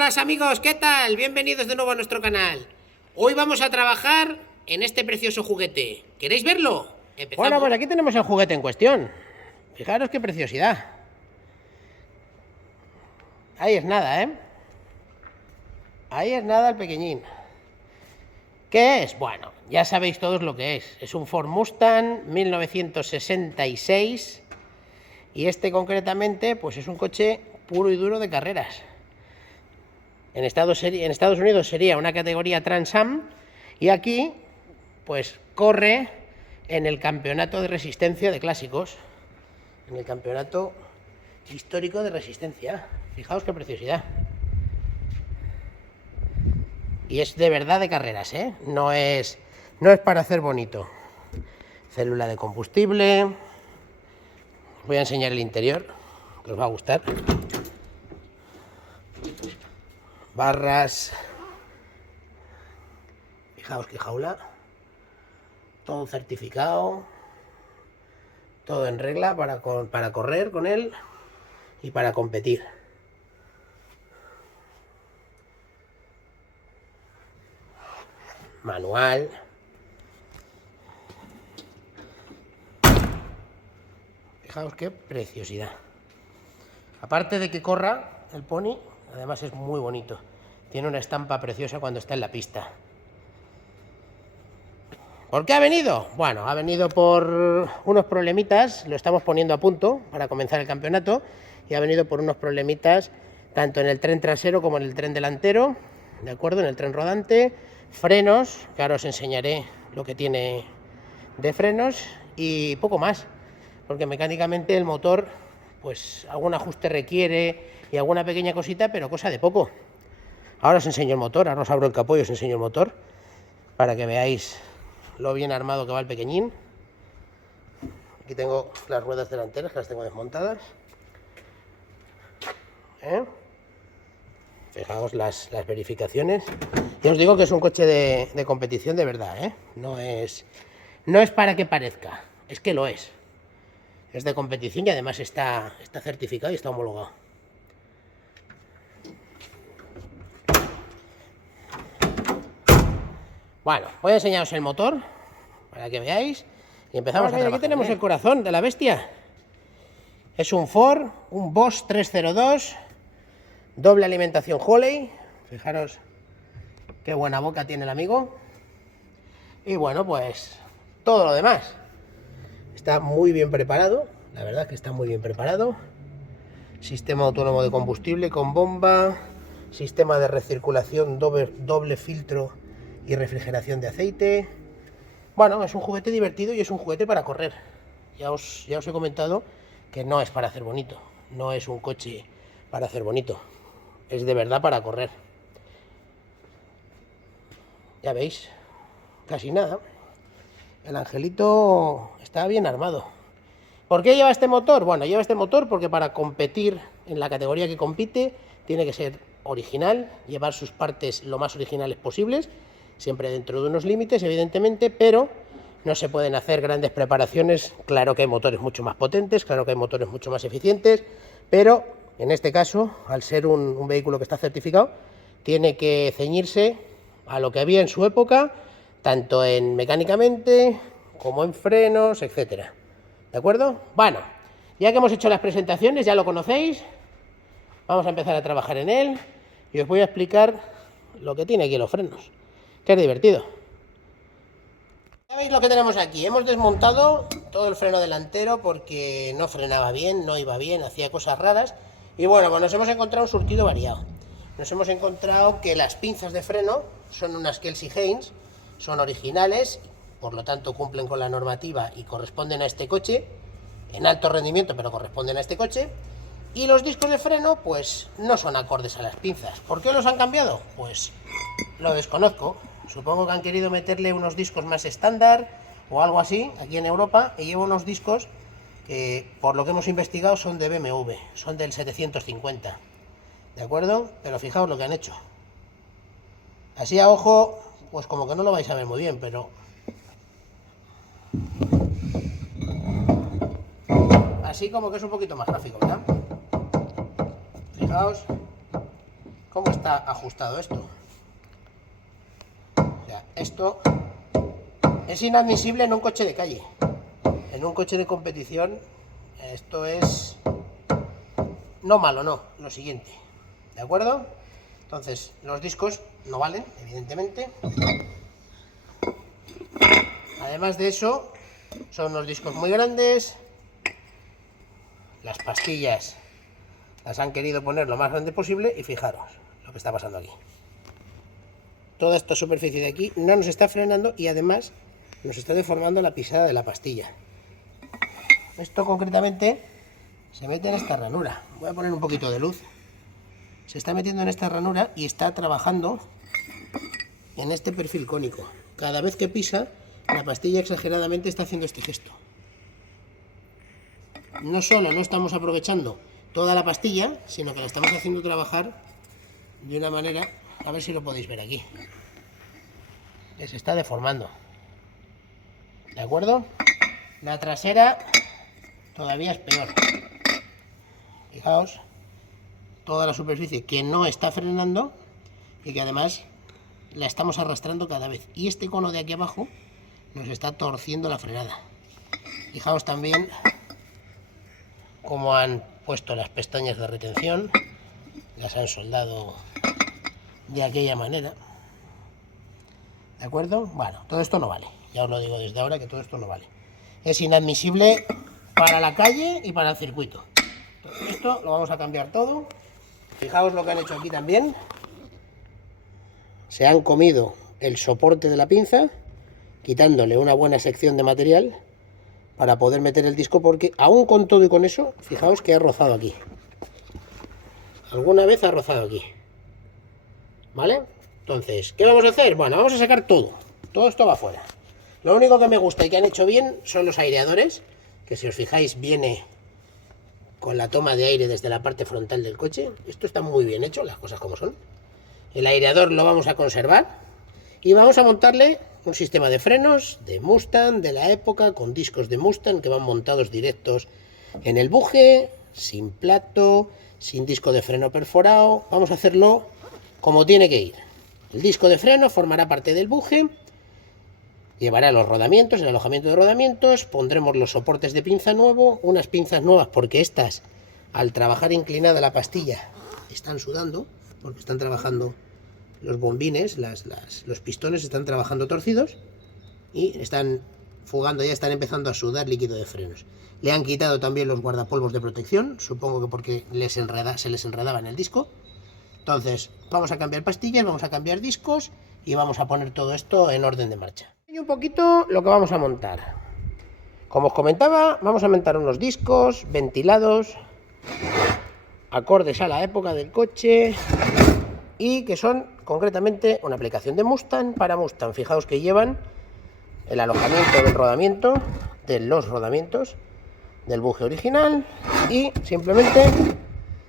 buenas amigos, ¿qué tal? Bienvenidos de nuevo a nuestro canal. Hoy vamos a trabajar en este precioso juguete. ¿Queréis verlo? Empezamos. Bueno, pues aquí tenemos el juguete en cuestión. Fijaros qué preciosidad. Ahí es nada, ¿eh? Ahí es nada el pequeñín. ¿Qué es? Bueno, ya sabéis todos lo que es. Es un Ford Mustang 1966 y este concretamente pues es un coche puro y duro de carreras. En Estados Unidos sería una categoría Trans Am y aquí pues corre en el campeonato de resistencia de clásicos, en el campeonato histórico de resistencia. Fijaos qué preciosidad. Y es de verdad de carreras, ¿eh? No es para hacer bonito. Célula de combustible. Os voy a enseñar el interior, que os va a gustar. Barras. Fijaos qué jaula. Todo certificado. Todo en regla para correr con él y para competir. Manual. Fijaos qué preciosidad. Aparte de que corra el pony, además es muy bonito. Tiene una estampa preciosa cuando está en la pista. ¿Por qué ha venido? Bueno, ha venido por unos problemitas, lo estamos poniendo a punto para comenzar el campeonato, y ha venido por unos problemitas tanto en el tren trasero como en el tren delantero, ¿de acuerdo? En el tren rodante, frenos, que ahora os enseñaré lo que tiene de frenos, y poco más, porque mecánicamente el motor, pues algún ajuste requiere y alguna pequeña cosita, pero cosa de poco. Ahora os enseño el motor, ahora os abro el capó y os enseño el motor, para que veáis lo bien armado que va el pequeñín. Aquí tengo las ruedas delanteras, que las tengo desmontadas. Fijaos las verificaciones. Y os digo que es un coche de competición de verdad, ¿eh? No es para que parezca, es que lo es. Es de competición y además está certificado y está homologado. Bueno, voy a enseñaros el motor para que veáis y empezamos a trabajar. Aquí tenemos el corazón de la bestia. Es un Ford, un Boss 302, doble alimentación Holley. Fijaros qué buena boca tiene el amigo. Y bueno, pues todo lo demás. Está muy bien preparado, la verdad es que está muy bien preparado. Sistema autónomo de combustible con bomba, sistema de recirculación, doble filtro y refrigeración de aceite. Bueno, es un juguete divertido y es un juguete para correr. Ya os he comentado que no es para hacer bonito, no es un coche para hacer bonito, es de verdad para correr. Ya veis, casi nada. El angelito está bien armado. ¿Por qué lleva este motor? Bueno, lleva este motor porque para competir en la categoría que compite tiene que ser original, llevar sus partes lo más originales posibles, siempre dentro de unos límites, evidentemente, pero no se pueden hacer grandes preparaciones. Claro que hay motores mucho más potentes, claro que hay motores mucho más eficientes, pero en este caso, al ser un vehículo que está certificado, tiene que ceñirse a lo que había en su época, tanto en mecánicamente como en frenos, etcétera. ¿De acuerdo? Bueno, ya que hemos hecho las presentaciones, ya lo conocéis, vamos a empezar a trabajar en él y os voy a explicar lo que tiene aquí los frenos, que es divertido. Ya veis lo que tenemos aquí. Hemos desmontado todo el freno delantero porque no frenaba bien, no iba bien, hacía cosas raras. Y bueno, pues nos hemos encontrado un surtido variado. Nos hemos encontrado que las pinzas de freno son unas Kelsey Haynes, son originales, por lo tanto cumplen con la normativa y corresponden a este coche, en alto rendimiento, pero corresponden a este coche. Y los discos de freno, pues no son acordes a las pinzas. ¿Por qué los han cambiado? Pues lo desconozco. Supongo que han querido meterle unos discos más estándar o algo así aquí en Europa, y llevo unos discos que, por lo que hemos investigado, son de BMW, son del 750. ¿De acuerdo? Pero fijaos lo que han hecho. Así a ojo, pues como que no lo vais a ver muy bien, pero así como que es un poquito más gráfico, ¿verdad? Fijaos cómo está ajustado esto. O sea, esto es inadmisible en un coche de calle. En un coche de competición esto es no malo, no, lo siguiente. ¿De acuerdo? Entonces, los discos no valen, evidentemente. Además de eso, son unos discos muy grandes. Las pastillas las han querido poner lo más grande posible y fijaros lo que está pasando aquí. Toda esta superficie de aquí no nos está frenando y además nos está deformando la pisada de la pastilla. Esto concretamente se mete en esta ranura. Voy a poner un poquito de luz. Se está metiendo en esta ranura y está trabajando en este perfil cónico. Cada vez que pisa, la pastilla exageradamente está haciendo este gesto. No solo no estamos aprovechando toda la pastilla, sino que la estamos haciendo trabajar de una manera, a ver si lo podéis ver aquí, que se está deformando. ¿De acuerdo? La trasera todavía es peor. Fijaos, toda la superficie que no está frenando y que además la estamos arrastrando cada vez. Y este cono de aquí abajo nos está torciendo la frenada. Fijaos también cómo han puesto las pestañas de retención, las han soldado de aquella manera. ¿De acuerdo? Bueno, todo esto no vale. Ya os lo digo desde ahora que todo esto no vale. Es inadmisible para la calle y para el circuito. Todo esto lo vamos a cambiar todo. Fijaos lo que han hecho aquí también. Se han comido el soporte de la pinza, quitándole una buena sección de material para poder meter el disco, porque aún con todo y con eso, fijaos que ha rozado aquí. Alguna vez ha rozado aquí. ¿Vale? Entonces, ¿qué vamos a hacer? Bueno, vamos a sacar todo. Todo esto va afuera. Lo único que me gusta y que han hecho bien son los aireadores, que si os fijáis viene con la toma de aire desde la parte frontal del coche. Esto está muy bien hecho, las cosas como son. El aireador lo vamos a conservar y vamos a montarle un sistema de frenos de Mustang de la época, con discos de Mustang que van montados directos en el buje, sin plato, sin disco de freno perforado. Vamos a hacerlo como tiene que ir. El disco de freno formará parte del buje, llevará los rodamientos, el alojamiento de rodamientos, pondremos los soportes de pinza nuevo, unas pinzas nuevas porque estas, al trabajar inclinada la pastilla, están sudando, porque están trabajando los bombines, los pistones están trabajando torcidos y están fugando, ya están empezando a sudar líquido de frenos. Le han quitado también los guardapolvos de protección, supongo que porque se les enredaba en el disco. Entonces, vamos a cambiar pastillas, vamos a cambiar discos y vamos a poner todo esto en orden de marcha. Y un poquito lo que vamos a montar. Como os comentaba, vamos a montar unos discos ventilados, acordes a la época del coche y que son concretamente una aplicación de Mustang para Mustang. Fijaos que llevan el alojamiento del rodamiento, de los rodamientos del buje original, y simplemente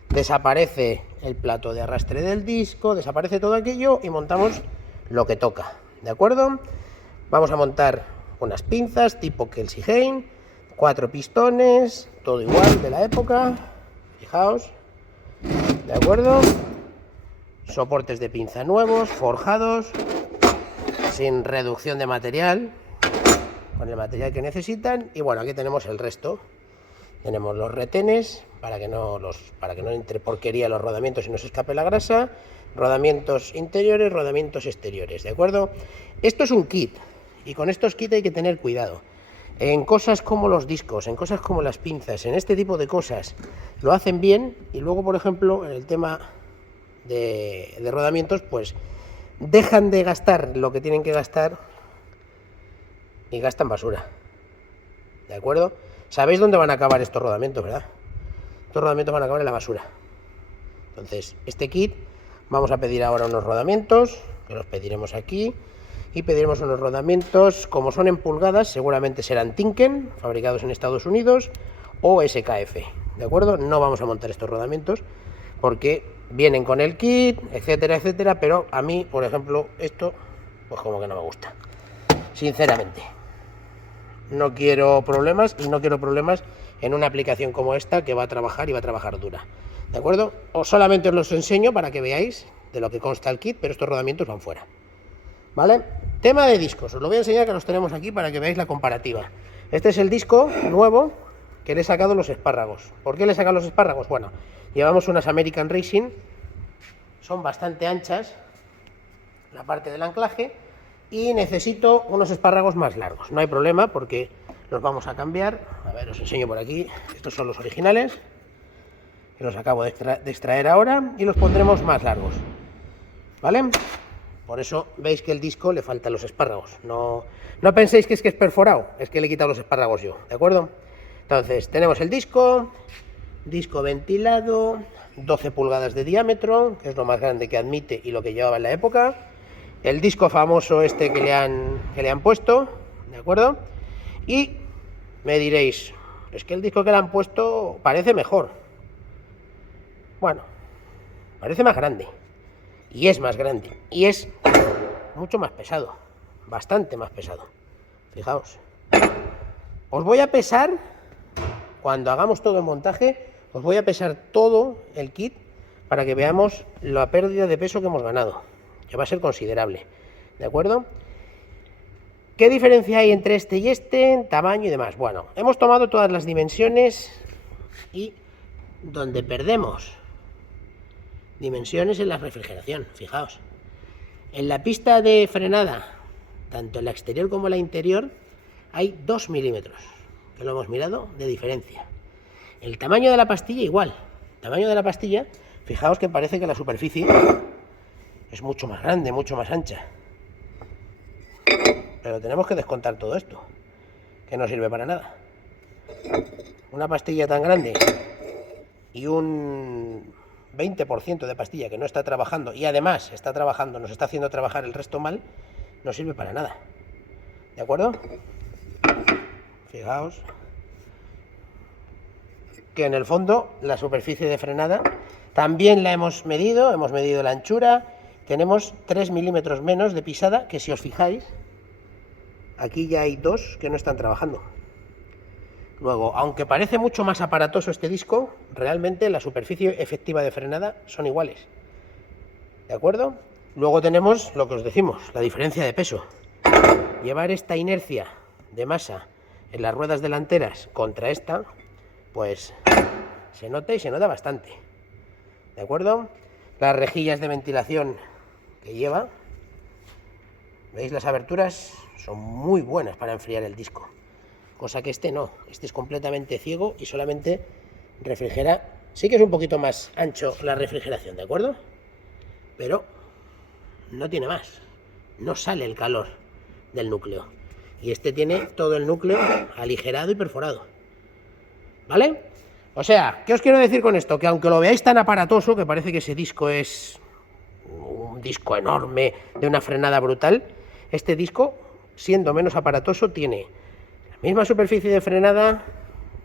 desaparece el plato de arrastre del disco, desaparece todo aquello y montamos lo que toca. ¿De acuerdo? Vamos a montar unas pinzas tipo Kelsey-Hein, 4 pistones, todo igual de la época. Fijaos. ¿De acuerdo? Soportes de pinza nuevos, forjados, sin reducción de material, con el material que necesitan. Y bueno, aquí tenemos el resto. Tenemos los retenes para que no entre porquería los rodamientos y no se escape la grasa, rodamientos interiores, rodamientos exteriores, ¿de acuerdo? Esto es un kit y con estos kits hay que tener cuidado. En cosas como los discos, en cosas como las pinzas, en este tipo de cosas lo hacen bien, y luego, por ejemplo, en el tema de rodamientos, pues dejan de gastar lo que tienen que gastar y gastan basura. ¿De acuerdo? Sabéis dónde van a acabar estos rodamientos, ¿verdad? Estos rodamientos van a acabar en la basura. Entonces, este kit, vamos a pedir ahora unos rodamientos, que los pediremos aquí, y pediremos unos rodamientos, como son en pulgadas, seguramente serán Tinken, fabricados en Estados Unidos, o SKF, ¿de acuerdo? No vamos a montar estos rodamientos, porque vienen con el kit, etcétera, etcétera, pero a mí, por ejemplo, esto, pues como que no me gusta, sinceramente. No quiero problemas, y no quiero problemas en una aplicación como esta que va a trabajar y va a trabajar dura. ¿De acuerdo? O solamente os los enseño para que veáis de lo que consta el kit, pero estos rodamientos van fuera. ¿Vale? Tema de discos, os lo voy a enseñar, que los tenemos aquí para que veáis la comparativa. Este es el disco nuevo que le he sacado los espárragos. ¿Por qué le he sacado los espárragos? Bueno, llevamos unas American Racing, son bastante anchas la parte del anclaje, y necesito unos espárragos más largos. No hay problema porque los vamos a cambiar. A ver, os enseño por aquí. Estos son los originales, que los acabo de extraer ahora, y los pondremos más largos, ¿vale? Por eso veis que el disco le faltan los espárragos. No penséis que es perforado, es que le he quitado los espárragos yo, ¿de acuerdo? Entonces, tenemos el disco ventilado, 12 pulgadas de diámetro, que es lo más grande que admite y lo que llevaba en la época. El disco famoso este que le han puesto, ¿de acuerdo? Y me diréis, es que el disco que le han puesto parece mejor. Bueno, parece más grande. Y es más grande. Y es mucho más pesado. Bastante más pesado. Fijaos. Os voy a pesar, cuando hagamos todo el montaje, os voy a pesar todo el kit para que veamos la pérdida de peso que hemos ganado, que va a ser considerable, ¿de acuerdo? ¿Qué diferencia hay entre este y este en tamaño y demás? Bueno, hemos tomado todas las dimensiones, y donde perdemos dimensiones en la refrigeración, fijaos. En la pista de frenada, tanto en la exterior como en la interior, hay 2 milímetros, que lo hemos mirado, de diferencia. El tamaño de la pastilla igual. El tamaño de la pastilla, fijaos que parece que la superficie es mucho más grande, mucho más ancha. Pero tenemos que descontar todo esto, que no sirve para nada. Una pastilla tan grande y un 20% de pastilla que no está trabajando, y además está trabajando, nos está haciendo trabajar el resto mal, no sirve para nada. ¿De acuerdo? Fijaos que en el fondo la superficie de frenada también la hemos medido la anchura, tenemos 3 milímetros menos de pisada, que si os fijáis, aquí ya hay 2 que no están trabajando. Luego, aunque parece mucho más aparatoso este disco, realmente la superficie efectiva de frenada son iguales, ¿de acuerdo? Luego tenemos lo que os decimos, la diferencia de peso. Llevar esta inercia de masa en las ruedas delanteras contra esta, pues se nota, y se nota bastante, ¿de acuerdo? Las rejillas de ventilación que lleva, ¿veis? Las aberturas son muy buenas para enfriar el disco, cosa que este no, este es completamente ciego y solamente refrigera. Sí que es un poquito más ancho la refrigeración, ¿de acuerdo? Pero no tiene más, no sale el calor del núcleo, y este tiene todo el núcleo aligerado y perforado, ¿vale? O sea, ¿qué os quiero decir con esto? Que aunque lo veáis tan aparatoso, que parece que ese disco es un disco enorme de una frenada brutal, este disco, siendo menos aparatoso, tiene la misma superficie de frenada,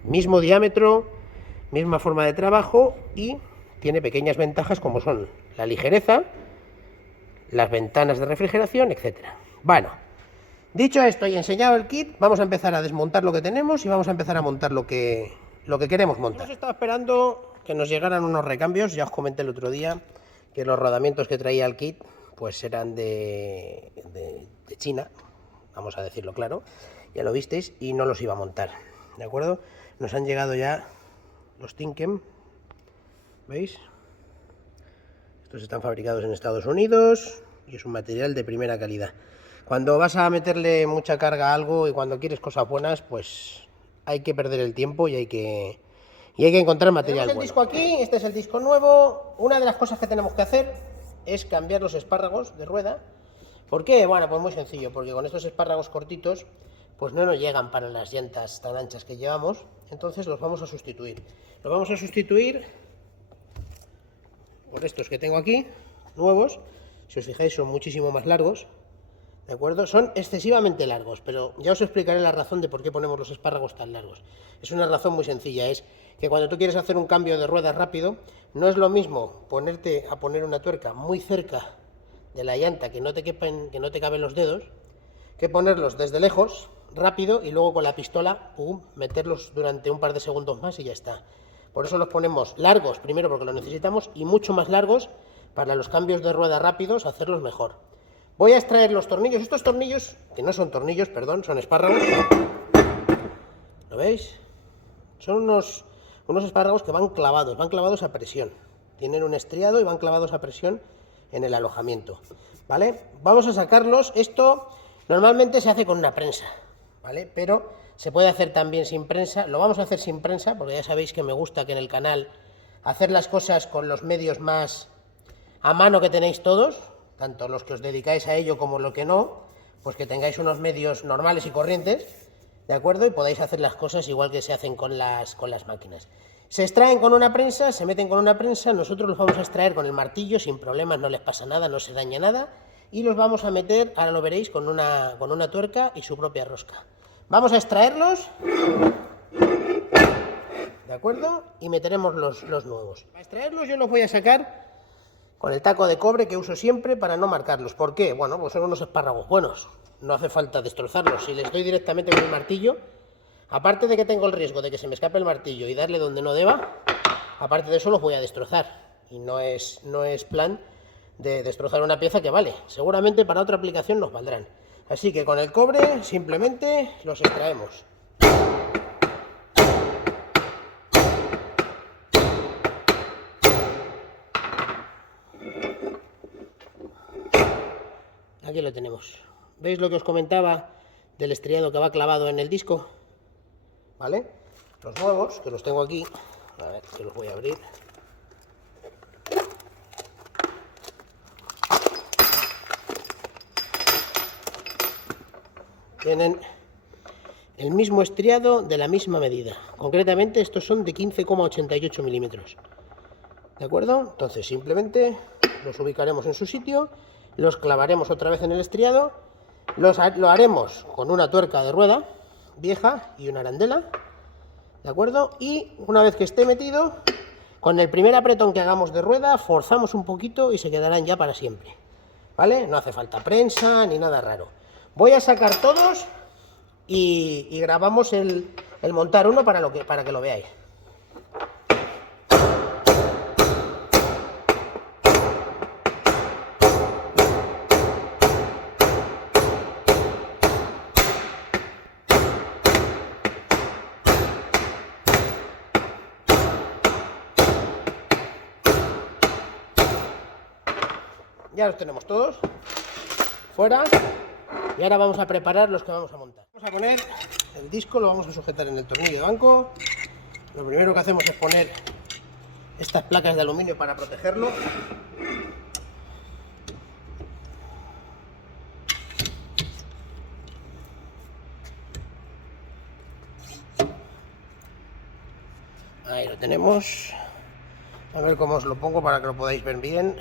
mismo diámetro, misma forma de trabajo, y tiene pequeñas ventajas como son la ligereza, las ventanas de refrigeración, etcétera. Bueno, dicho esto y enseñado el kit, vamos a empezar a desmontar lo que tenemos y vamos a empezar a montar lo que queremos montar. Hemos estado esperando que nos llegaran unos recambios. Ya os comenté el otro día que los rodamientos que traía el kit pues eran de China, vamos a decirlo claro, ya lo visteis, y no los iba a montar, ¿de acuerdo? Nos han llegado ya los Tinkem, ¿veis? Estos están fabricados en Estados Unidos y es un material de primera calidad. Cuando vas a meterle mucha carga a algo y cuando quieres cosas buenas, pues hay que perder el tiempo y hay que encontrar material bueno. El disco aquí, este es el disco nuevo. Una de las cosas que tenemos que hacer es cambiar los espárragos de rueda. ¿Por qué? Bueno, pues muy sencillo, porque con estos espárragos cortitos pues no nos llegan para las llantas tan anchas que llevamos, entonces los vamos a sustituir. Los vamos a sustituir por estos que tengo aquí, nuevos. Si os fijáis son muchísimo más largos, ¿de acuerdo? Son excesivamente largos, pero ya os explicaré la razón de por qué ponemos los espárragos tan largos. Es una razón muy sencilla, es que cuando tú quieres hacer un cambio de ruedas rápido, no es lo mismo ponerte a poner una tuerca muy cerca de la llanta que no te caben los dedos, que ponerlos desde lejos, rápido, y luego con la pistola, pum, meterlos durante un par de segundos más y ya está. Por eso los ponemos largos, primero porque los necesitamos, y mucho más largos para los cambios de rueda rápidos, hacerlos mejor. Voy a extraer los tornillos. Estos tornillos, que no son tornillos, perdón, son espárragos. ¿Lo veis? Son unos espárragos que van clavados a presión. Tienen un estriado y van clavados a presión en el alojamiento, ¿vale? Vamos a sacarlos. Esto normalmente se hace con una prensa, ¿vale? Pero se puede hacer también sin prensa. Lo vamos a hacer sin prensa porque ya sabéis que me gusta que en el canal hacer las cosas con los medios más a mano que tenéis todos, tanto los que os dedicáis a ello como los que no, pues que tengáis unos medios normales y corrientes, ¿de acuerdo? Y podáis hacer las cosas igual que se hacen con las máquinas. Se extraen con una prensa, se meten con una prensa, nosotros los vamos a extraer con el martillo sin problemas, no les pasa nada, no se daña nada, y los vamos a meter, ahora lo veréis, con una tuerca y su propia rosca. Vamos a extraerlos, ¿de acuerdo? Y meteremos los nuevos. Para extraerlos yo los voy a sacar con el taco de cobre que uso siempre para no marcarlos. ¿Por qué? Bueno, pues son unos espárragos buenos, no hace falta destrozarlos. Si les doy directamente con el martillo, aparte de que tengo el riesgo de que se me escape el martillo y darle donde no deba, aparte de eso los voy a destrozar. Y no es plan de destrozar una pieza que vale. Seguramente para otra aplicación nos valdrán. Así que con el cobre simplemente los extraemos. Aquí lo tenemos. ¿Veis lo que os comentaba del estriado que va clavado en el disco? ¿Vale? Los nuevos, que los tengo aquí, a ver, que los voy a abrir. Tienen el mismo estriado de la misma medida. Concretamente estos son de 15,88 milímetros. ¿De acuerdo? Entonces simplemente los ubicaremos en su sitio, los clavaremos otra vez en el estriado, lo haremos con una tuerca de rueda vieja y una arandela, ¿de acuerdo? Y una vez que esté metido, con el primer apretón que hagamos de rueda, forzamos un poquito y se quedarán ya para siempre, ¿vale? No hace falta prensa ni nada raro. Voy a sacar todos y grabamos el montar uno para que lo veáis. Ya los tenemos todos fuera y ahora vamos a preparar los que vamos a montar. Vamos a poner el disco, lo vamos a sujetar en el tornillo de banco. Lo primero que hacemos es poner estas placas de aluminio para protegerlo. Ahí lo tenemos. A ver cómo os lo pongo para que lo podáis ver bien.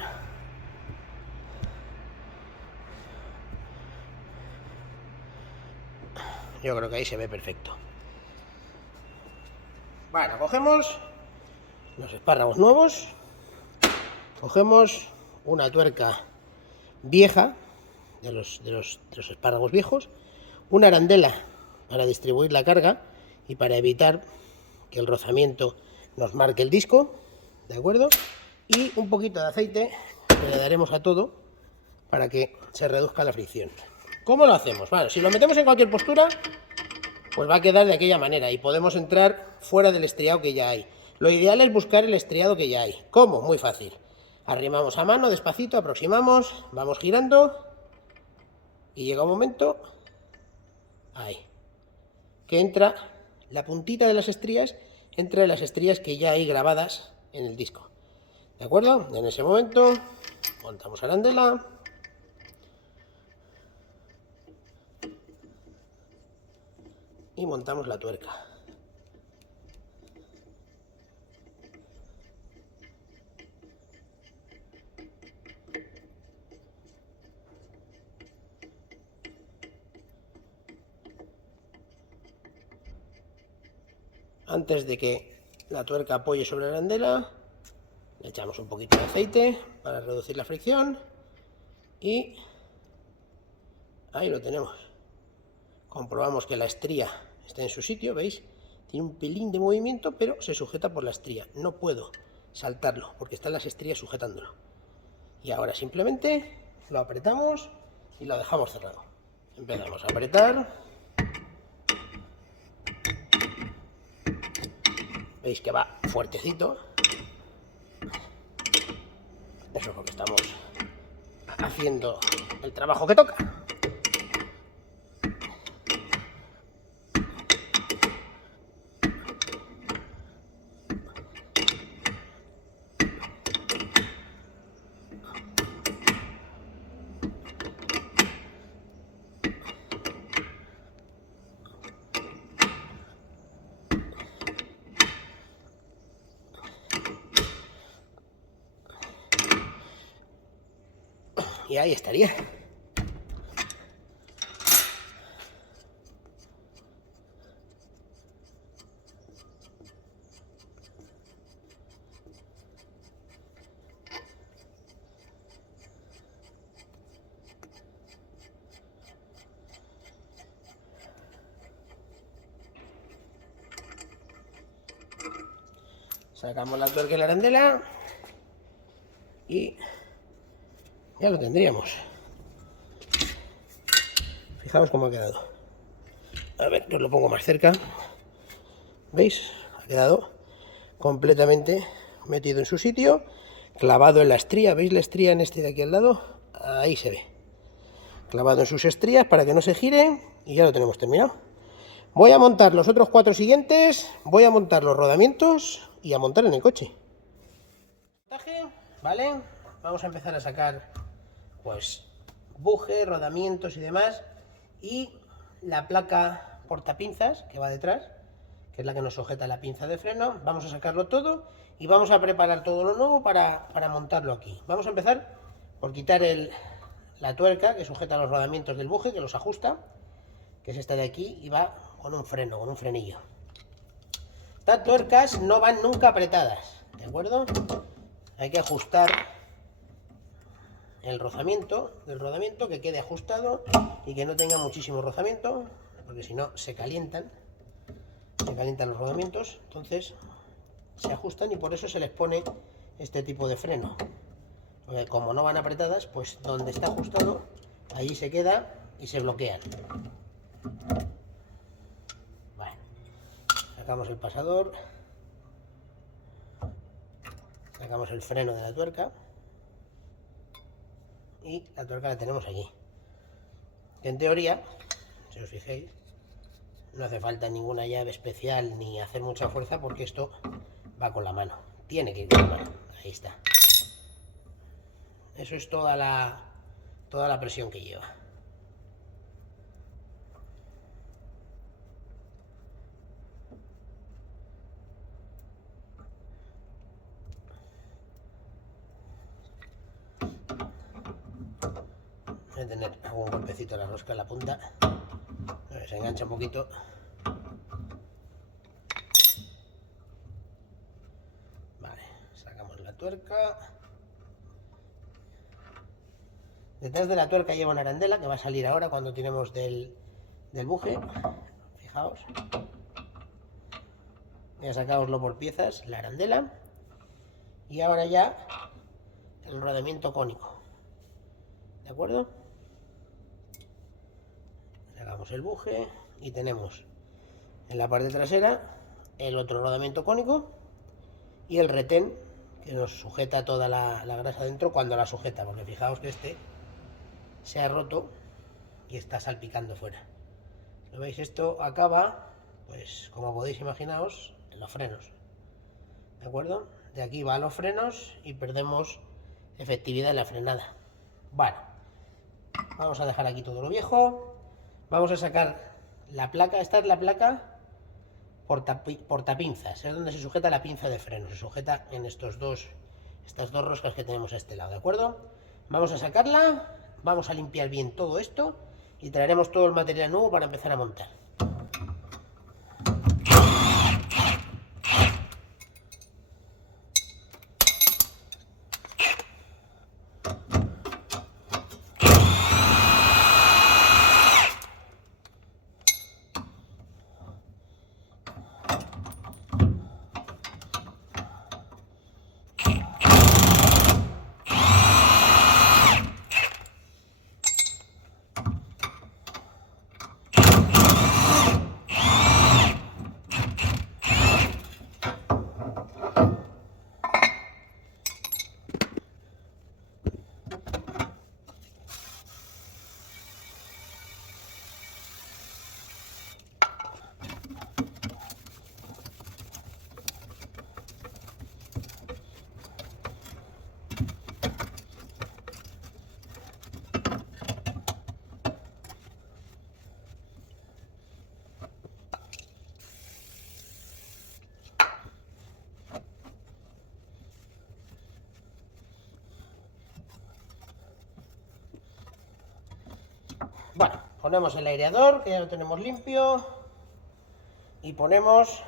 Yo creo que ahí se ve perfecto. Bueno, cogemos los espárragos nuevos, cogemos una tuerca vieja de los espárragos viejos, una arandela para distribuir la carga y para evitar que el rozamiento nos marque el disco, ¿de acuerdo? Y un poquito de aceite que le daremos a todo para que se reduzca la fricción. ¿Cómo lo hacemos? Bueno, si lo metemos en cualquier postura, pues va a quedar de aquella manera y podemos entrar fuera del estriado que ya hay. Lo ideal es buscar el estriado que ya hay. ¿Cómo? Muy fácil. Arrimamos a mano, despacito, aproximamos, vamos girando y llega un momento, ahí, que entra la puntita de las estrías entre las estrías que ya hay grabadas en el disco. ¿De acuerdo? En ese momento montamos arandela. Y montamos la tuerca. Antes de que la tuerca apoye sobre la arandela, le echamos un poquito de aceite para reducir la fricción y ahí lo tenemos. Comprobamos que la estría está en su sitio, ¿veis? Tiene un pelín de movimiento, pero se sujeta por la estría. No puedo saltarlo, porque están las estrías sujetándolo. Y ahora simplemente lo apretamos y lo dejamos cerrado. Empezamos a apretar. Veis que va fuertecito. Eso es porque estamos haciendo el trabajo que toca. Y ahí estaría. Sacamos la tuerca y la arandela y ya lo tendríamos. Fijaos cómo ha quedado. A ver, os lo pongo más cerca. ¿Veis? Ha quedado completamente metido en su sitio, clavado en la estría. ¿Veis la estría en este de aquí al lado? Ahí se ve. Clavado en sus estrías para que no se gire y ya lo tenemos terminado. Voy a montar los otros 4 siguientes, voy a montar los rodamientos y a montar en el coche. ¿Vale? Vamos a empezar a sacar pues buje, rodamientos y demás, y la placa portapinzas que va detrás, que es la que nos sujeta la pinza de freno. Vamos a sacarlo todo y vamos a preparar todo lo nuevo para montarlo aquí. Vamos a empezar por quitar la tuerca que sujeta los rodamientos del buje, que los ajusta, que es esta de aquí, y va con un freno, con un frenillo. Estas tuercas no van nunca apretadas, ¿de acuerdo? Hay que ajustar el rozamiento del rodamiento, que quede ajustado y que no tenga muchísimo rozamiento, porque si no se calientan los rodamientos. Entonces se ajustan y por eso se les pone este tipo de freno, porque como no van apretadas, pues donde está ajustado ahí se queda y se bloquean. Bueno, sacamos el pasador, sacamos el freno de la tuerca y la tuerca la tenemos aquí. En teoría, si os fijáis, no hace falta ninguna llave especial ni hacer mucha fuerza, porque esto va con la mano. Tiene que ir con la mano. Ahí está. Eso es toda la presión que lleva. Voy a tener algún golpecito a la rosca en la punta. Se engancha un poquito. Vale, sacamos la tuerca. Detrás de la tuerca lleva una arandela que va a salir ahora cuando tiremos del buje. Fijaos. Voy a sacaroslo por piezas, la arandela. Y ahora ya el rodamiento cónico. ¿De acuerdo? Sacamos el buje y tenemos en la parte trasera el otro rodamiento cónico y el retén que nos sujeta toda la grasa dentro cuando la sujeta, porque fijaos que este se ha roto y está salpicando fuera. ¿Lo veis? Esto acaba, pues como podéis imaginaros, en los frenos. ¿De acuerdo? De aquí va a los frenos y perdemos efectividad en la frenada. Bueno, vamos a dejar aquí todo lo viejo. Vamos a sacar la placa. Esta es la placa portapinzas, es donde se sujeta la pinza de freno. Se sujeta en estas dos roscas que tenemos a este lado, ¿de acuerdo? Vamos a sacarla, vamos a limpiar bien todo esto y traeremos todo el material nuevo para empezar a montar. Bueno, ponemos el aireador, que ya lo tenemos limpio, y ponemos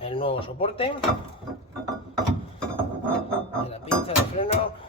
el nuevo soporte de la pinza de freno.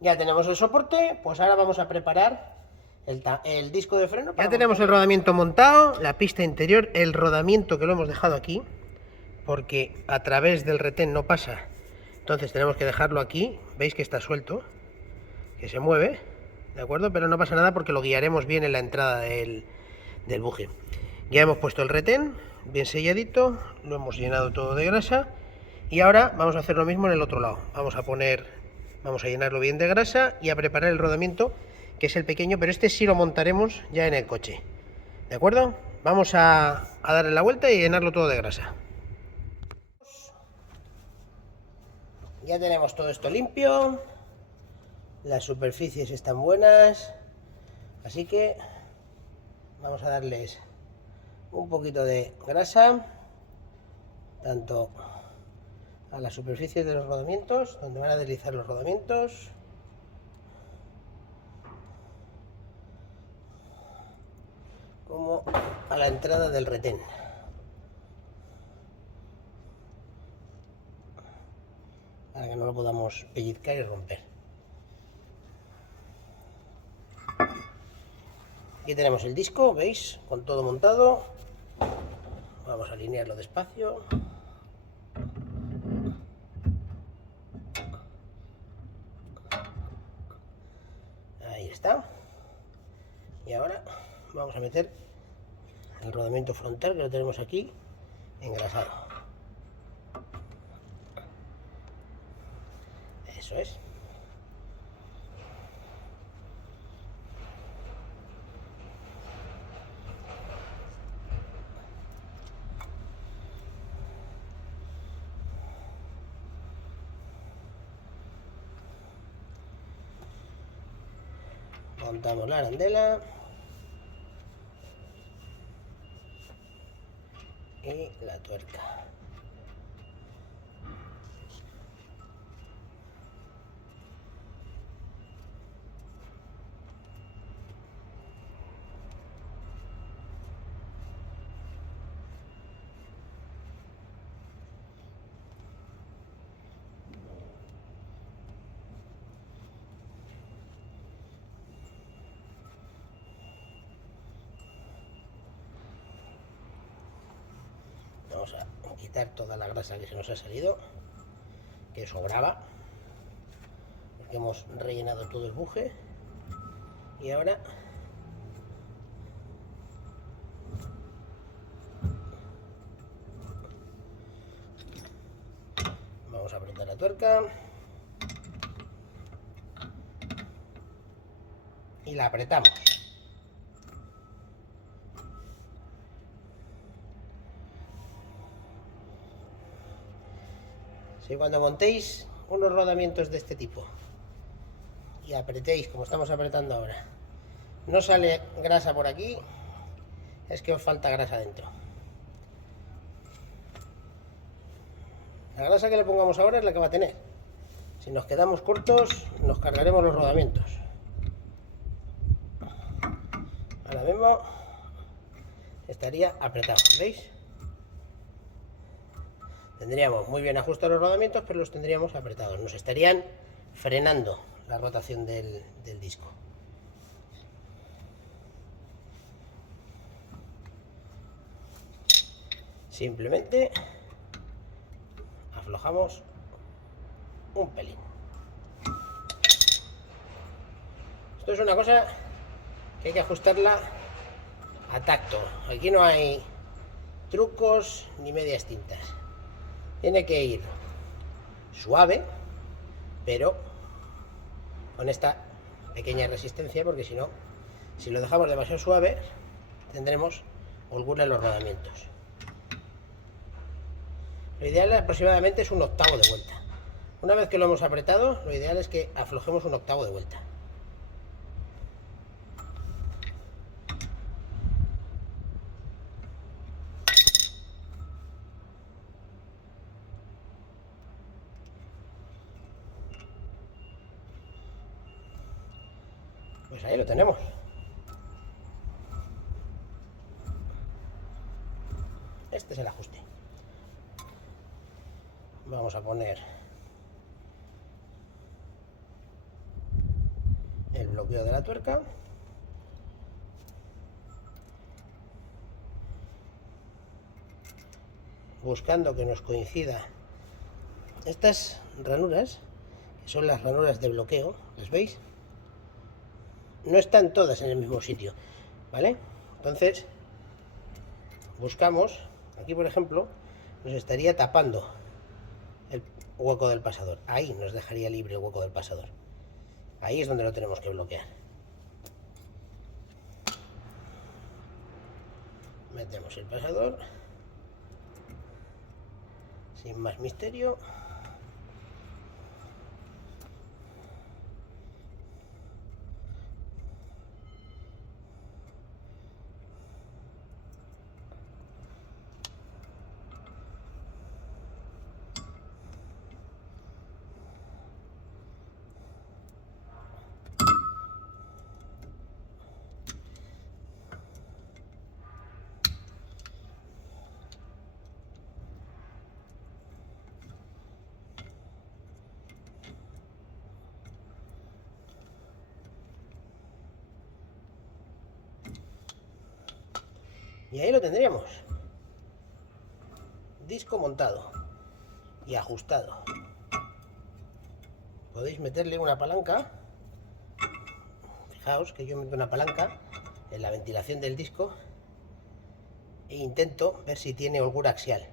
Ya tenemos el soporte, pues ahora vamos a preparar el disco de freno. Ya tenemos el rodamiento montado, la pista interior, el rodamiento que lo hemos dejado aquí, porque a través del retén no pasa, entonces tenemos que dejarlo aquí. Veis que está suelto, que se mueve, ¿de acuerdo? Pero no pasa nada porque lo guiaremos bien en la entrada del buje. Ya hemos puesto el retén, bien selladito, lo hemos llenado todo de grasa, y ahora vamos a hacer lo mismo en el otro lado. Vamos a llenarlo bien de grasa y a preparar el rodamiento, que es el pequeño, pero este sí lo montaremos ya en el coche, ¿de acuerdo? Vamos a darle la vuelta y llenarlo todo de grasa. Ya tenemos todo esto limpio, las superficies están buenas, así que vamos a darles un poquito de grasa, tanto a las superficies de los rodamientos, donde van a deslizar los rodamientos, como a la entrada del retén. Para que no lo podamos pellizcar y romper. Aquí tenemos el disco, ¿veis? Con todo montado. Vamos a alinearlo despacio. Ahí está. Y ahora vamos a meter el rodamiento frontal, que lo tenemos aquí engrasado. Eso es. Montamos la arandela y la tuerca. Vamos a quitar toda la grasa que se nos ha salido, que sobraba, porque hemos rellenado todo el buje. Y ahora vamos a apretar la tuerca y la apretamos. Si cuando montéis unos rodamientos de este tipo y apretéis como estamos apretando ahora, no sale grasa por aquí, es que os falta grasa dentro. La grasa que le pongamos ahora es la que va a tener. Si nos quedamos cortos, nos cargaremos los rodamientos. Ahora mismo estaría apretado, ¿veis? Tendríamos muy bien ajustados los rodamientos, pero los tendríamos apretados. Nos estarían frenando la rotación del disco. Simplemente aflojamos un pelín. Esto es una cosa que hay que ajustarla a tacto. Aquí no hay trucos ni medias tintas. Tiene que ir suave, pero con esta pequeña resistencia, porque si no, si lo dejamos demasiado suave, tendremos holgura en los rodamientos. Lo ideal aproximadamente es un octavo de vuelta. Una vez que lo hemos apretado, lo ideal es que aflojemos un octavo de vuelta. Pues ahí lo tenemos. Este es el ajuste. Vamos a poner el bloqueo de la tuerca. Buscando que nos coincida estas ranuras, que son las ranuras de bloqueo, ¿las veis? No están todas en el mismo sitio, ¿vale? Entonces, buscamos, aquí por ejemplo, nos estaría tapando el hueco del pasador. Ahí nos dejaría libre el hueco del pasador. Ahí es donde lo tenemos que bloquear. Metemos el pasador, sin más misterio. Y ahí lo tendríamos. Disco montado y ajustado. Podéis meterle una palanca. Fijaos que yo meto una palanca en la ventilación del disco e intento ver si tiene holgura axial,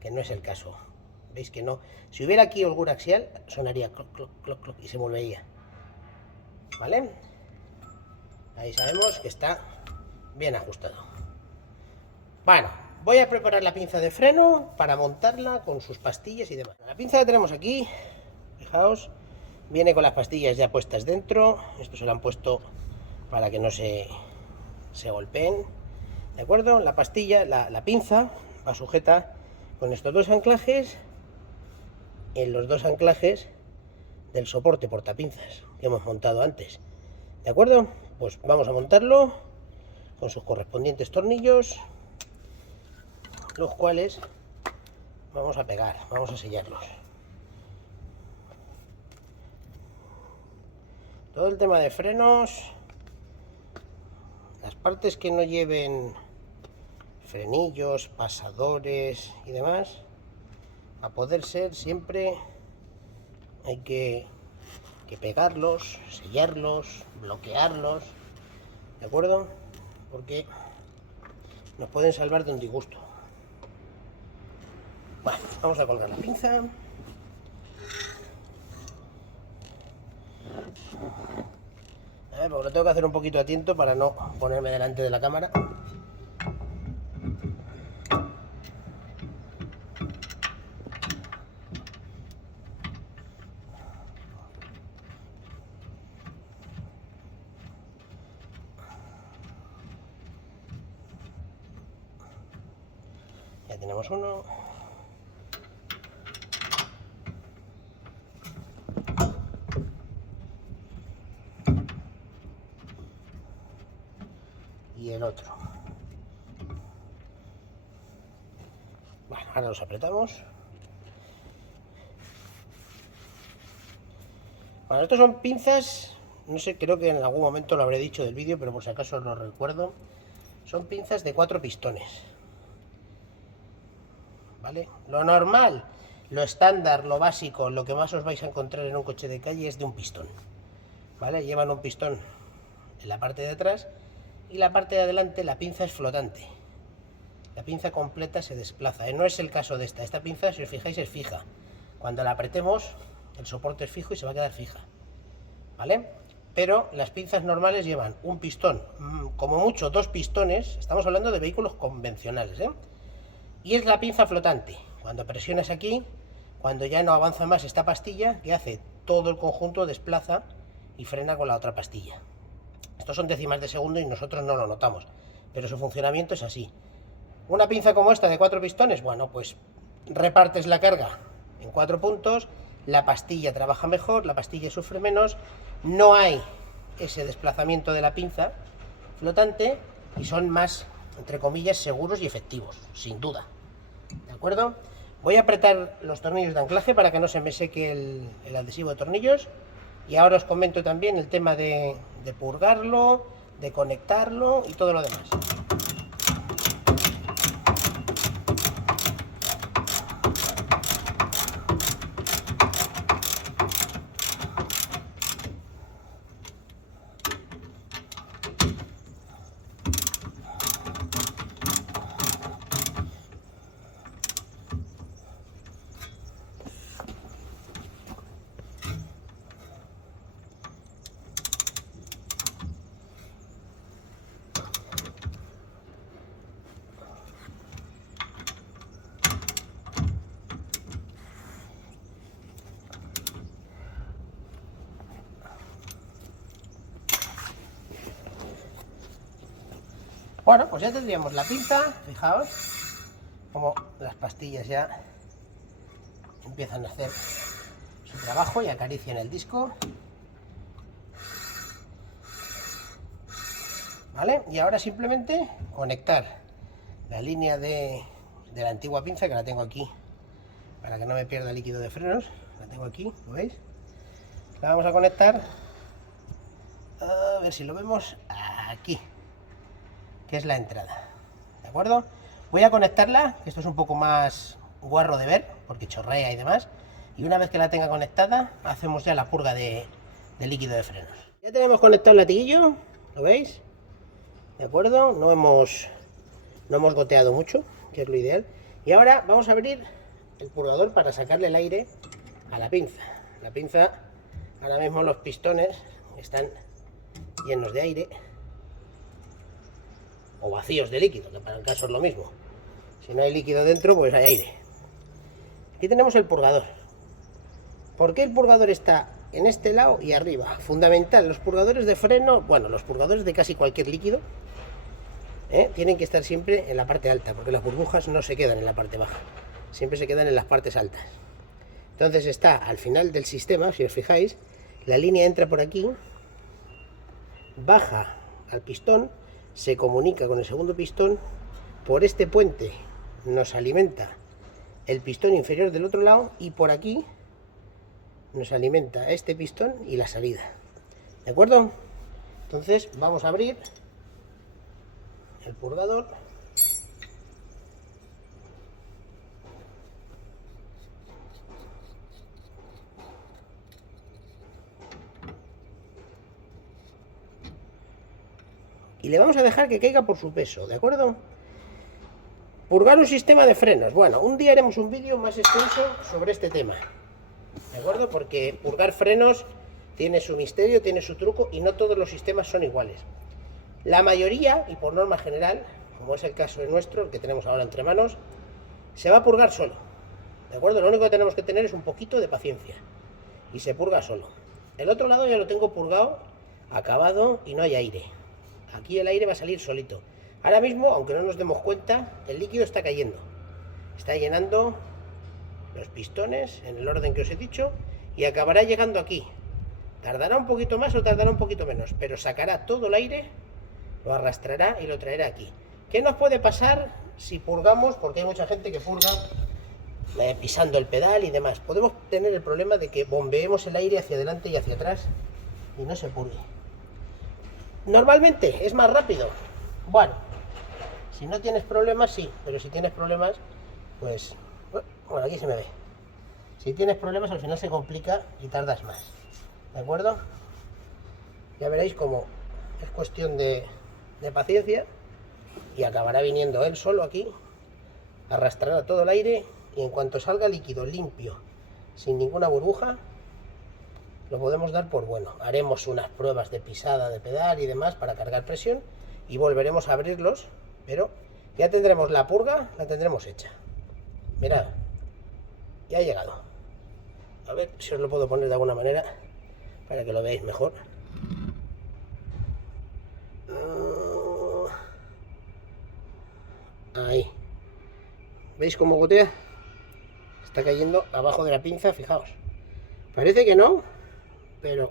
que no es el caso. Veis que no. Si hubiera aquí holgura axial, sonaría cloc, cloc, cloc, cloc, y se volvería. ¿Vale? Ahí sabemos que está bien ajustado. Bueno, voy a preparar la pinza de freno para montarla con sus pastillas y demás. La pinza que tenemos aquí, fijaos, viene con las pastillas ya puestas dentro. Esto se lo han puesto para que no se golpeen. ¿De acuerdo? La pastilla, la pinza va sujeta con estos dos anclajes en los dos anclajes del soporte portapinzas que hemos montado antes. ¿De acuerdo? Pues vamos a montarlo con sus correspondientes tornillos, los cuales vamos a pegar, vamos a sellarlos. Todo el tema de frenos, las partes que no lleven frenillos, pasadores y demás, a poder ser, siempre hay que pegarlos, sellarlos, bloquearlos, ¿de acuerdo? Porque nos pueden salvar de un disgusto. Bueno, vamos a colgar la pinza. A ver, porque lo tengo que hacer un poquito a tiento para no ponerme delante de la cámara. Ya tenemos uno. Y el otro. Bueno, ahora los apretamos. Bueno, estos son pinzas, no sé, creo que en algún momento lo habré dicho del vídeo, pero por si acaso no recuerdo. Son pinzas de 4 pistones. ¿Vale? Lo normal, lo estándar, lo básico, lo que más os vais a encontrar en un coche de calle es de un pistón. ¿Vale? Llevan un pistón en la parte de atrás y la parte de adelante, la pinza es flotante. la pinza completa se desplaza. No es el caso de esta pinza, si os fijáis, es fija. Cuando la apretemos, el soporte es fijo y se va a quedar fija, ¿vale? Pero las pinzas normales llevan un pistón, como mucho 2 pistones, estamos hablando de vehículos convencionales, ¿eh? Y es la pinza flotante. Cuando presionas aquí, cuando ya no avanza más esta pastilla, que hace todo el conjunto, desplaza y frena con la otra pastilla. Estos son décimas de segundo y nosotros no lo notamos, pero su funcionamiento es así. Una pinza como esta de 4 pistones, bueno, pues repartes la carga en 4 puntos, la pastilla trabaja mejor, la pastilla sufre menos, no hay ese desplazamiento de la pinza flotante y son más, entre comillas, seguros y efectivos, sin duda. ¿De acuerdo? Voy a apretar los tornillos de anclaje para que no se me seque el adhesivo de tornillos. Y ahora os comento también el tema de purgarlo, de conectarlo y todo lo demás. Bueno, pues ya tendríamos la pinza, fijaos, como las pastillas ya empiezan a hacer su trabajo y acarician el disco. ¿Vale? Y ahora simplemente conectar la línea de la antigua pinza, que la tengo aquí, para que no me pierda líquido de frenos, la tengo aquí, ¿lo veis? La vamos a conectar, a ver si lo vemos, aquí, que es la entrada, ¿de acuerdo? Voy a conectarla, que esto es un poco más guarro de ver, porque chorrea y demás, y una vez que la tenga conectada, hacemos ya la purga de líquido de frenos. Ya tenemos conectado el latiguillo, ¿lo veis? ¿De acuerdo? No hemos goteado mucho, que es lo ideal. Y ahora vamos a abrir el purgador para sacarle el aire a la pinza. La pinza, ahora mismo los pistones están llenos de aire, o vacíos de líquido, que para el caso es lo mismo. Si no hay líquido dentro, pues hay aire. Aquí tenemos el purgador. ¿Por qué el purgador está en este lado y arriba? Fundamental, los purgadores de freno, bueno, los purgadores de casi cualquier líquido, tienen que estar siempre en la parte alta, porque las burbujas no se quedan en la parte baja, siempre se quedan en las partes altas. Entonces está al final del sistema, si os fijáis, la línea entra por aquí, baja al pistón, se comunica con el segundo pistón, por este puente nos alimenta el pistón inferior del otro lado y por aquí nos alimenta este pistón y la salida. ¿De acuerdo? Entonces vamos a abrir el purgador. Y le vamos a dejar que caiga por su peso, ¿de acuerdo? Purgar un sistema de frenos. Bueno, un día haremos un vídeo más extenso sobre este tema, ¿de acuerdo? Porque purgar frenos tiene su misterio, tiene su truco y no todos los sistemas son iguales. La mayoría, y por norma general, como es el caso de nuestro, el que tenemos ahora entre manos, se va a purgar solo, ¿de acuerdo? Lo único que tenemos que tener es un poquito de paciencia y se purga solo. El otro lado ya lo tengo purgado, acabado y no hay aire. Aquí el aire va a salir solito. Ahora mismo, aunque no nos demos cuenta, el líquido está cayendo. Está llenando los pistones en el orden que os he dicho y acabará llegando aquí. Tardará un poquito más o tardará un poquito menos, pero sacará todo el aire, lo arrastrará y lo traerá aquí. ¿Qué nos puede pasar si purgamos? Porque hay mucha gente que purga pisando el pedal y demás. Podemos tener el problema de que bombeemos el aire hacia adelante y hacia atrás y no se purgue. Normalmente es más rápido. Bueno, si no tienes problemas, sí, pero si tienes problemas, pues, bueno, aquí se me ve. Si tienes problemas, al final se complica y tardas más. ¿De acuerdo? Ya veréis cómo es cuestión de paciencia y acabará viniendo él solo aquí arrastrará todo el aire y en cuanto salga líquido limpio, sin ninguna burbuja, lo podemos dar por bueno. Haremos unas pruebas de pisada de pedal y demás para cargar presión y volveremos a abrirlos, pero ya tendremos la purga, la tendremos hecha. Mirad, ya ha llegado. A ver si os lo puedo poner de alguna manera para que lo veáis mejor. Ahí. ¿Veis cómo gotea? Está cayendo abajo de la pinza, fijaos. Parece que no, pero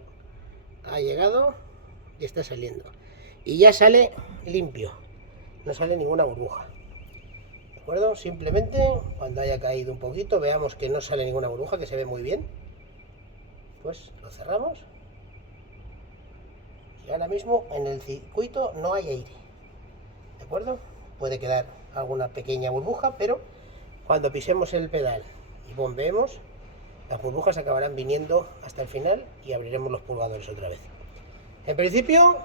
ha llegado y está saliendo. Y ya sale limpio. No sale ninguna burbuja. ¿De acuerdo? Simplemente cuando haya caído un poquito, veamos que no sale ninguna burbuja, que se ve muy bien. Pues lo cerramos. Y ahora mismo en el circuito no hay aire. ¿De acuerdo? Puede quedar alguna pequeña burbuja, pero cuando pisemos el pedal y bombeemos, las burbujas acabarán viniendo hasta el final y abriremos los pulgadores otra vez. En principio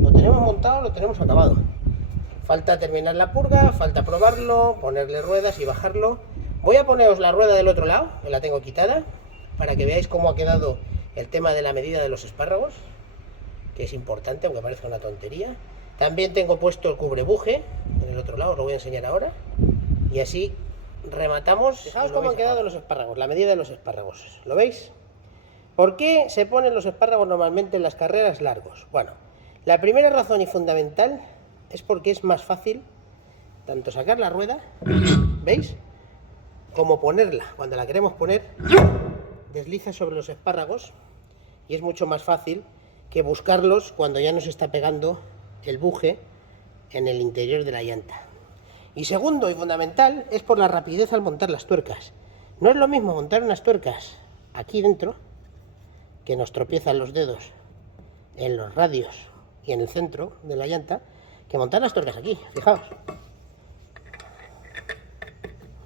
lo tenemos montado, lo tenemos acabado. Falta terminar la purga, falta probarlo, ponerle ruedas y bajarlo. Voy a poneros la rueda del otro lado, que la tengo quitada, para que veáis cómo ha quedado el tema de la medida de los espárragos, que es importante, aunque parezca una tontería. También tengo puesto el cubrebuje en el otro lado, os lo voy a enseñar ahora. Y así rematamos. Fijaos cómo han quedado los espárragos, la medida de los espárragos. ¿Lo veis? ¿Por qué se ponen los espárragos normalmente en las carreras largos? Bueno, la primera razón y fundamental es porque es más fácil tanto sacar la rueda, ¿veis? Como ponerla. Cuando la queremos poner, desliza sobre los espárragos y es mucho más fácil que buscarlos cuando ya nos está pegando el buje en el interior de la llanta. Y segundo y fundamental es por la rapidez al montar las tuercas. No es lo mismo montar unas tuercas aquí dentro, que nos tropiezan los dedos en los radios y en el centro de la llanta, que montar las tuercas aquí. Fijaos.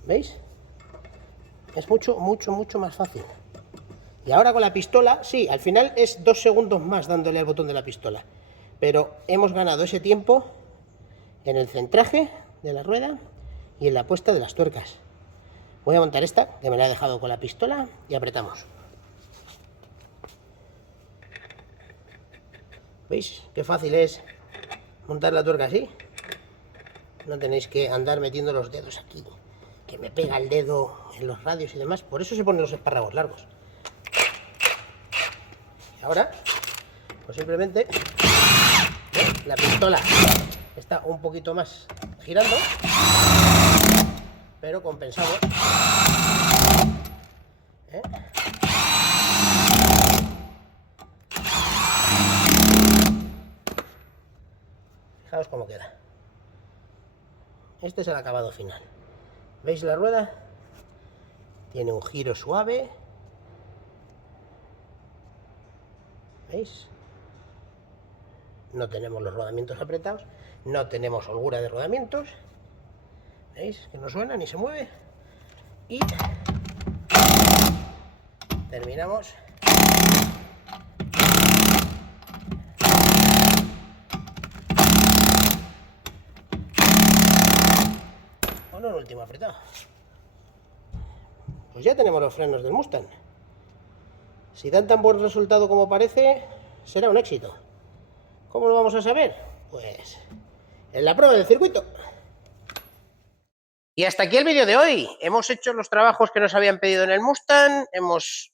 ¿Veis? Es mucho más fácil. Y ahora con la pistola, sí, al final es 2 segundos más dándole al botón de la pistola. Pero hemos ganado ese tiempo en el centraje de la rueda y en la puesta de las tuercas. Voy a montar esta, que me la he dejado con la pistola, y apretamos. ¿Veis qué fácil es montar la tuerca así? No tenéis que andar metiendo los dedos aquí, que me pega el dedo en los radios y demás. Por eso se ponen los espárragos largos. Y ahora, pues simplemente, ¿ves? La pistola está un poquito más girando, pero compensamos. Fijaos cómo queda. Este es el acabado final. ¿Veis la rueda? Tiene un giro suave. ¿Veis? No tenemos los rodamientos apretados. No tenemos holgura de rodamientos. ¿Veis? Que no suena ni se mueve. Y terminamos. Con un último apretado. Pues ya tenemos los frenos del Mustang. Si dan tan buen resultado como parece, será un éxito. ¿Cómo lo vamos a saber? Pues en la prueba del circuito. Y hasta aquí el vídeo de hoy. Hemos hecho los trabajos que nos habían pedido en el Mustang, hemos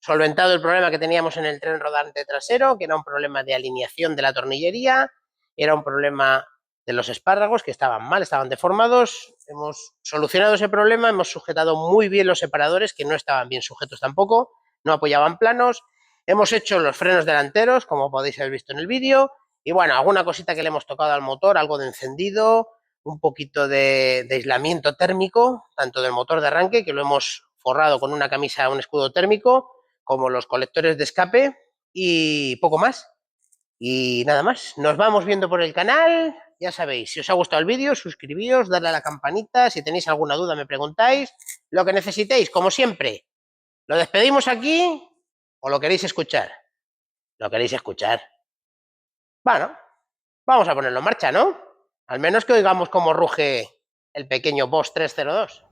solventado el problema que teníamos en el tren rodante trasero, que era un problema de alineación de la tornillería, era un problema de los espárragos que estaban mal, estaban deformados. Hemos solucionado ese problema, hemos sujetado muy bien los separadores, que no estaban bien sujetos tampoco, no apoyaban planos. Hemos hecho los frenos delanteros, como podéis haber visto en el vídeo, y bueno, alguna cosita que le hemos tocado al motor, algo de encendido, un poquito de aislamiento térmico, tanto del motor de arranque, que lo hemos forrado con una camisa, un escudo térmico, como los colectores de escape y poco más. Y nada más, nos vamos viendo por el canal. Ya sabéis, si os ha gustado el vídeo, suscribíos, darle a la campanita, si tenéis alguna duda me preguntáis, lo que necesitéis, como siempre. ¿Lo despedimos aquí o lo queréis escuchar? Lo queréis escuchar. Bueno, vamos a ponerlo en marcha, ¿no? Al menos que oigamos cómo ruge el pequeño Boss 302.